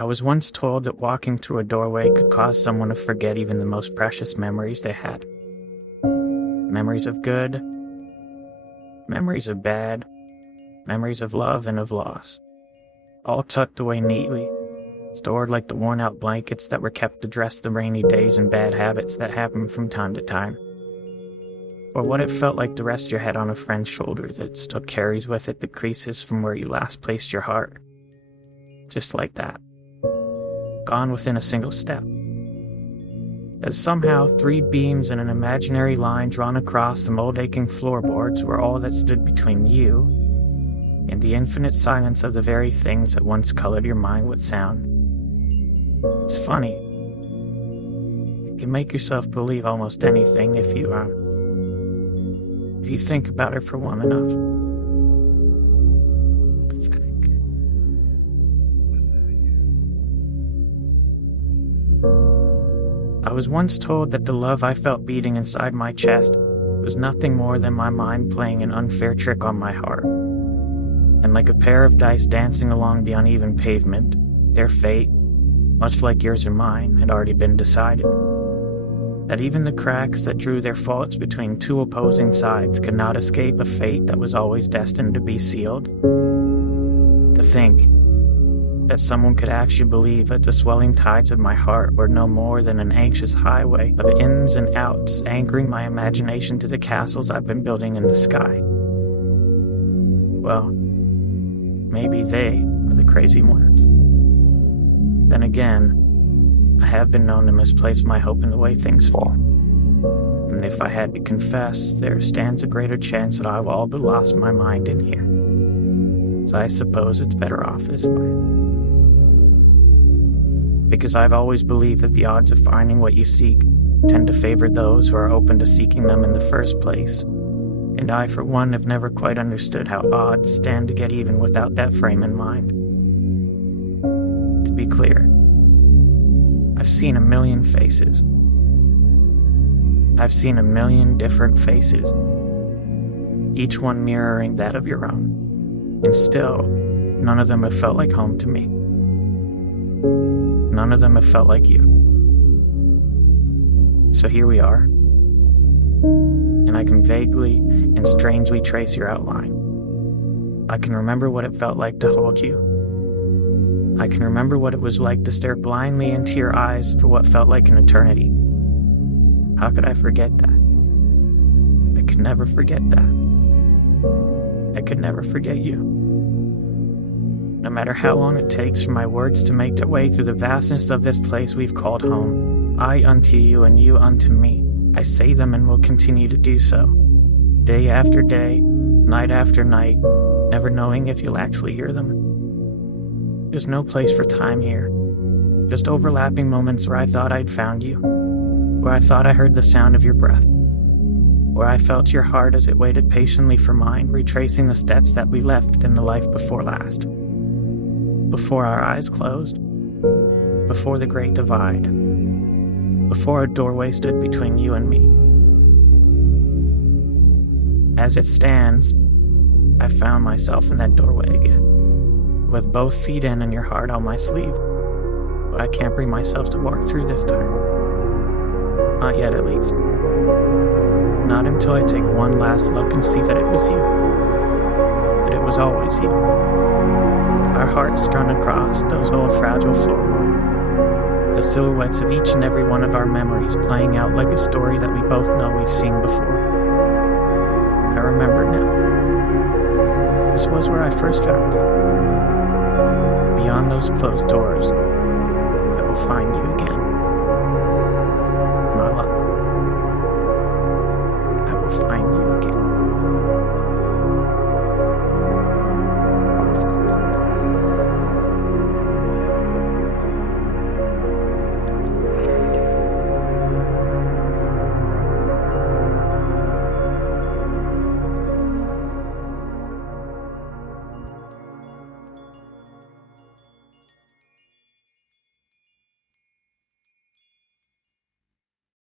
I was once told that walking through a doorway could cause someone to forget even the most precious memories they had. Memories of good, memories of bad, memories of love and of loss, all tucked away neatly, stored like the worn-out blankets that were kept to dress the rainy days and bad habits that happen from time to time. Or what it felt like to rest your head on a friend's shoulder that still carries with it the creases from where you last placed your heart. Just like that. Gone within a single step. As somehow 3 beams in an imaginary line drawn across the mold-aching floorboards were all that stood between you and the infinite silence of the very things that once colored your mind with sound. It's funny. You can make yourself believe almost anything if you think about it for long enough. Pathetic. I was once told that the love I felt beating inside my chest was nothing more than my mind playing an unfair trick on my heart. And like a pair of dice dancing along the uneven pavement, their fate, much like yours or mine, had already been decided. That even the cracks that drew their faults between 2 opposing sides could not escape a fate that was always destined to be sealed. To think that someone could actually believe that the swelling tides of my heart were no more than an anxious highway of ins and outs, anchoring my imagination to the castles I've been building in the sky. Well, maybe they are the crazy ones. Then again, I have been known to misplace my hope in the way things fall. And if I had to confess, there stands a greater chance that I've all but lost my mind in here. So I suppose it's better off this way. Because I've always believed that the odds of finding what you seek tend to favor those who are open to seeking them in the first place. And I, for one, have never quite understood how odds stand to get even without that frame in mind. To be clear, I've seen a million faces. I've seen a million different faces, each one mirroring that of your own. And still, none of them have felt like home to me. None of them have felt like you. So here we are. And I can vaguely and strangely trace your outline. I can remember what it felt like to hold you. I can remember what it was like to stare blindly into your eyes for what felt like an eternity. How could I forget that? I could never forget that. I could never forget you. No matter how long it takes for my words to make their way through the vastness of this place we've called home, I unto you and you unto me, I say them and will continue to do so. Day after day, night after night, never knowing if you'll actually hear them. There's no place for time here. Just overlapping moments where I thought I'd found you, where I thought I heard the sound of your breath, where I felt your heart as it waited patiently for mine, retracing the steps that we left in the life before last. Before our eyes closed, before the great divide, before a doorway stood between you and me. As it stands, I found myself in that doorway again, with both feet in and your heart on my sleeve. But I can't bring myself to walk through this time. Not yet, at least. Not until I take one last look and see that it was you. That it was always you. Our hearts strung across those old fragile floorboards. The silhouettes of each and every one of our memories playing out like a story that we both know we've seen before. I remember now. This was where I first found you. Beyond those closed doors, I will find you again.